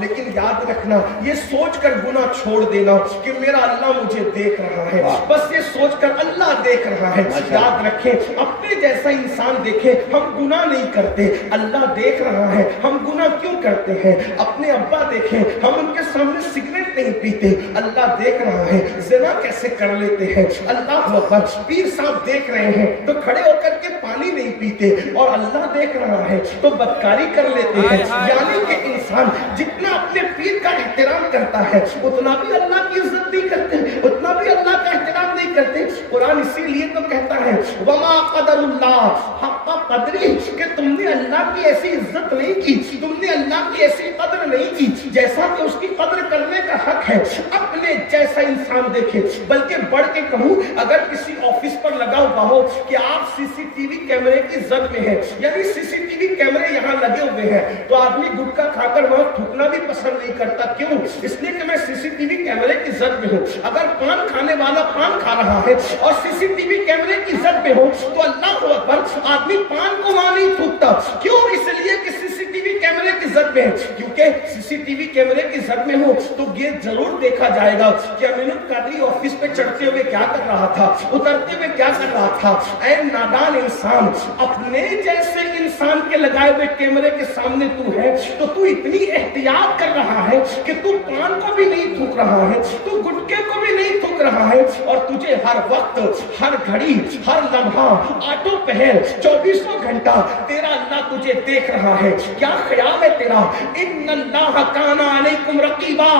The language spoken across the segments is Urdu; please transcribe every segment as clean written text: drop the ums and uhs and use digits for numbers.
لیکن یاد رکھنا، یہ سوچ کر گناہ چھوڑ دینا کہ میرا اللہ مجھے دیکھ رہا ہے، بس یہ سوچ کر اللہ دیکھ رہا ہے۔ یاد رکھیں، اپنے جیسا انسان دیکھیں، ہم گناہ نہیں کرتے، اللہ دیکھ رہا ہے، ہم گناہ کیوں کرتے ہیں۔ اپنے ابا دیکھیں، ہم ان کے سامنے سگریٹ نہیں پیتے، اللہ دیکھ رہا ہے۔ زنا کیسے کر لیتے ہیں، اللہ اکبر۔ پیر صاحب دیکھ رہے ہیں تو کھڑے ہو کر کے پانی نہیں پیتے، اور اللہ دیکھ رہا ہے تو بدکاری کر لیتے ہیں۔ یعنی کہ انسان جتنا اپنے پیر کا احترام کرتا ہے، اتنا بھی اللہ کی عزت نہیں کرتے، اتنا بھی اللہ کا احترام نہیں کرتے۔ قرآن اسی لیے تو کہتا ہے وما قدر اللہ حق قدری، کہ تم نے اللہ کی ایسی عزت نہیں کی، تم نے اللہ کی ایسی قدر نہیں کی جیسا کہ اس کی قدر کرنے کا حق ہے۔ اپنے جیسا انسان دیکھے، بلکہ بڑھ کے کہوں، اگر کسی آفس پر لگا ہوا ہو کہ آپ سی سی ٹی وی کیمرے کی زد میں ہیں، یعنی سی سی ٹی وی کیمرے یہاں لگے ہوئے ہیں، تو آدمی گٹکا کھا کر وہاں تھوکنا بھی پسند نہیں کرتا۔ کیوں؟ اس لیے کہ میں سی سی ٹی وی کیمرے کی زد میں ہوں۔ اگر پان کھانے والا پان کھا رہا ہے اور سی سی ٹی وی کیمرے کی زد میں ہو تو اللہ اکبر، آدمی پان کو وہاں نہیں تھوکتا۔ کیوں؟ اس لیے کہ سی سی ٹی وی کیمرے کی زد میں ہے، کیونکہ سی سی ٹی وی کیمرے کی زد میں ہو تو یہ ضرور دیکھا جائے گا کہ امین القادری آفس پہ چڑھتے ہوئے کیا کر رہا تھا، اترتے ہوئے کیا کر رہا تھا۔ اے نادان انسان، اپنے جیسے انسان کے لگائے ہوئے کیمرے کے سامنے تو ہے تو تو اتنی احتیاط کر رہا ہے کہ تو پان کو بھی نہیں تھوک رہا ہے، تو گٹکے کو بھی نہیں تھوک رہا ہے، اور تجھے ہر وقت، ہر گھڑی، ہر لمحہ، آٹو پہر، 24 گھنٹہ تیرا اللہ تجھے دیکھ رہا ہے۔ کیا خیال ہے تیرا؟ ان اللہ کان علیکم رقیبا،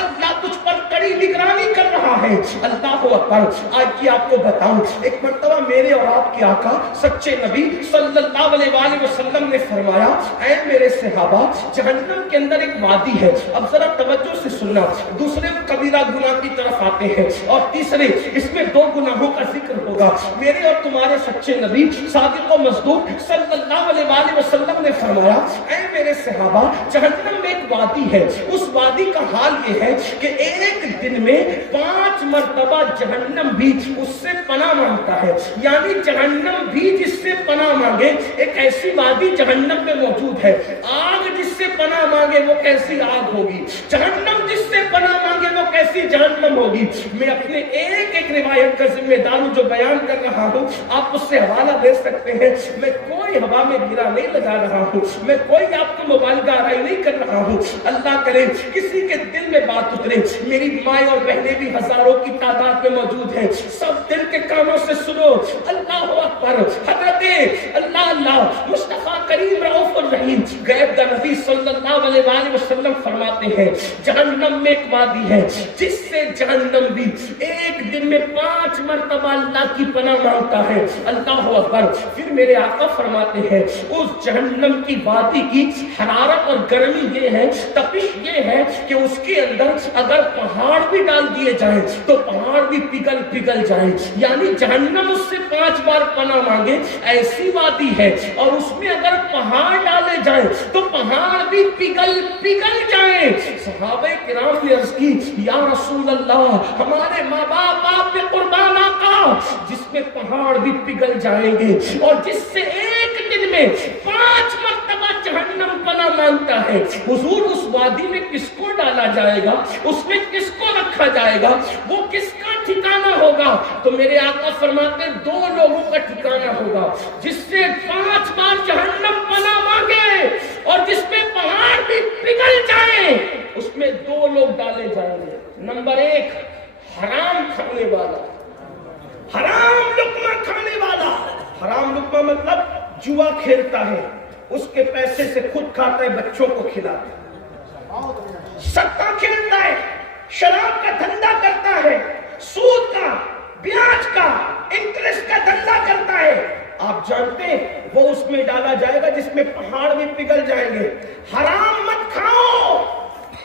اللہ تجھ پر کڑی نگرانی کر رہا ہے۔ اللہ اکبر۔ آج کی آپ کو بتاؤں، ایک مرتبہ میرے اور آپ کے آقا سچے نبی صلی اللہ علیہ وآلہ وسلم نے فرمایا، اے میرے صحابہ، جہنم کے اندر ایک وادی ہے۔ اب ذرا توجہ سے سننا، دوسرے کبیرہ گناہ کی طرف آتے ہیں، اور تیسرے اس میں 2 گناہوں کا ذکر ہوگا۔ میرے اور تمہارے سچے نبی صادق و مصدوق صلی اللہ علیہ وآلہ وسلم نے فرمایا، اے میرے صحابہ، جہنم میں ایک وادی ہے، اس وادی کا حال یہ ہے کہ ایک دن میں 5 مرتبہ جہنم بھی اس سے پناہ مانگتا ہے۔ یعنی جہنم بھی جس سے پناہ مانگے، ایک ایسی وادی جہنم میں موجود ہے۔ آگ جس سے پناہ مانگے وہ کیسی آگ ہوگی، جہنم جس سے پناہ مانگے وہ کیسی جہنم ہوگی۔ میں اپنے ایک ایک روایت کا ذمہ دار ہوں جو بیان کر رہا ہوں، آپ اس سے حوالہ دے سکتے ہیں۔ میں کوئی ہوا میں گرا نہیں لگا رہا ہوں، میں کوئی آپ کو موبائل کا آرائی نہیں کر رہا ہوں۔ اللہ کرے کسی کے دل میں بات اترے، میری مائیں اور بہنیں بھی ہزاروں کی تعداد میں موجود ہیں، سب دل کے کانوں سے سنو۔ اللہ اکبر۔ حضرت اللہ مصطفیٰ کریم رؤوف الرحیم غیب کا نبی صلی اللہ علیہ وآلہ وسلم فرماتے ہیں، جہنم میں ایک وادی ہے جس سے جہنم بھی ایک دن میں 5 مرتبہ اللہ کی پناہ مانگتا ہے۔ اللہ اکبر۔ پھر میرے آقا فرماتے ہیں، اس جہنم کی وادی کی حرارت اور گرمی یہ ہے، تپش یہ ہے کہ اس کے اندر اگر پہاڑ بھی ڈال دیے جائیں تو پہاڑ بھی پگھل جائیں۔ یعنی جہنم اس سے 5 بار پناہ مانگے، ایسی وادی ہے، اور اس میں اگر پہاڑ ڈالے جائیں تو پہاڑ بھی پگھل جائیں۔ صحابہ کرام نے عرض کی، یا رسول اللہ، ہمارے ماں باپ آپ پہ قربان آقا، جس میں پہاڑ بھی پگھل جائیں گے اور جس سے ایک دن میں 5 مرتبہ جہنم پناہ مانگتا ہے، حضور اس وادی میں کس کو ڈالا جائے گا، اس میں کس کو رکھا جائے گا، وہ کس کا ٹھکانہ ہوگا؟ تو میرے آقا فرماتے ہیں 2 لوگوں کا ٹھکانہ ہوگا، جس سے 5 بار جہنم پناہ مانگے اور جس میں پہاڑ بھی پگھل جائیں، اس میں 2 لوگ ڈالے جائیں گے۔ نمبر 1، حرام کھانے والا، حرام لقمہ کھانے والا۔ حرام لقمہ مطلب جوا کھیلتا ہے، اس کے پیسے سے خود کھاتا ہے، بچوں کو کھلاتا ہے، سٹا کھیلتا ہے، شراب کا دھندا کرتا ہے، سود کا، بیاج کا، انٹرسٹ کا دھندا کرتا ہے۔ آپ جانتے ہیں وہ اس میں ڈالا جائے گا جس میں پہاڑ بھی پگھل جائیں گے۔ حرام مت کھاؤ۔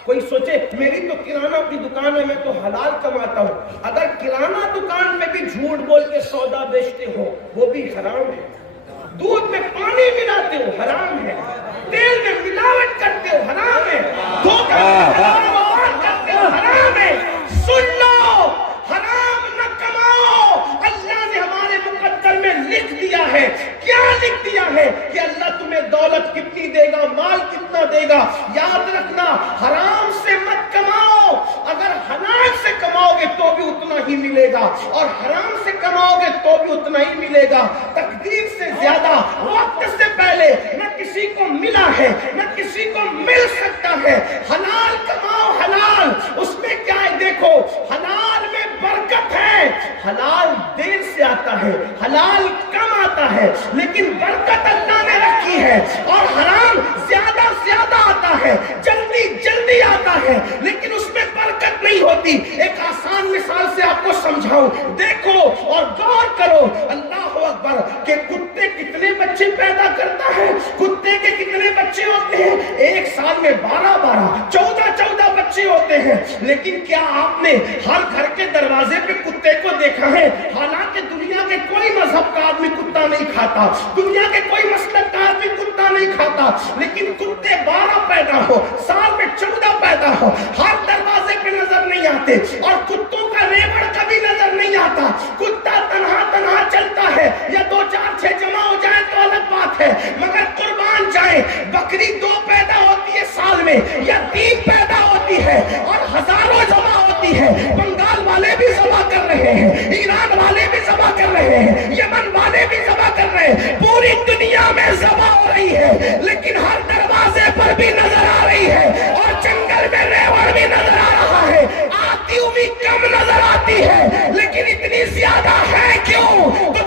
کوئی سوچے میری تو کرانہ کی دکان ہے، میں تو حلال کماتا ہوں۔ اگر کرانہ دکان میں بھی جھوٹ بول کے سودا بیچتے ہو وہ بھی حرام ہے۔ دودھ میں پانی ملاتے ہو حرام ہے، تیل میں ملاوٹ کرتے ہو حرام ہے، دھوکہ کرتے ہو حرام ہے۔ سن لو، حرام نہ کماؤ۔ اللہ نے ہمارے مقدر میں لکھ دیا ہے، کیا لکھ دیا ہے کہ اللہ تمہیں دولت کتنی دے گا، مال کتنا دے گا۔ یاد رکھنا، حرام سے مت کماؤ، اگر حلال سے کماؤ گے تو بھی اتنا ہی ملے گا، اور حرام سے کماؤ گے تو بھی اتنا ہی ملے گا۔ تقدیر سے زیادہ وقت سے پہلے نہ کسی کو ملا ہے نہ کسی کو مل سکتا ہے۔ حلال کماؤ، حلال، اس میں کیا ہے دیکھو، حلال میں برکت ہے۔ حلال دیر سے آتا ہے، حلال کم آتا ہے، لیکن برکت اللہ نے رکھی ہے، اور حرام زیادہ زیادہ آتا ہے، جلدی جلدی آتا ہے، لیکن اس میں برکت نہیں ہوتی۔ ایک آسان مثال سے آپ کو سمجھاؤں، دیکھو اور غور کرو، اللہ اکبر، کہ کتے کتنے بچے پیدا کرتا ہے؟ کتے کے کتنے بچے ہوتے ہیں؟ ایک سال میں 12 14 بچے ہوتے ہیں، لیکن کیا آپ نے ہر گھر کے دروازے پہ کتے کو دیکھا ہے؟ حالانکہ دنیا کے کوئی مذہب کا آدمی کتا نہیں کھاتا، دنیا کے کوئی مسلک کا آدمی کتا نہیں کھاتا، لیکن کتے 12 پیدا ہو، سال میں 14 پیدا ہو، ہر دروازے پہ نظر نہیں آتے، اور کتوں کا ریوڑ کبھی نظر نہیں آتا۔ کتا تنہا تنہا چلتا ہے، یا 2 4 6 جمع ہو جائے تو الگ بات ہے، مگر قربان جائے، بکری 2 پیدا ہوتی ہے سال میں، یا 3 پیدا ہوتی ہے، اور ہزاروں جمع ہوتی ہے۔ بنگال والے بھی ذبح کر رہے ہیں، ایران والے بھی ذبح کر رہے ہیں، یمن والے بھی ذبح کر رہے ہیں، پوری دنیا میں ذبح ہو رہی ہے، لیکن ہر دروازے پر بھی نظر آ رہی ہے، اور جنگل میں ریوڑ بھی نظر آ رہا ہے، آتی ہوئی کم نظر آتی ہے، لیکن اتنی زیادہ ہے کیوں؟ تو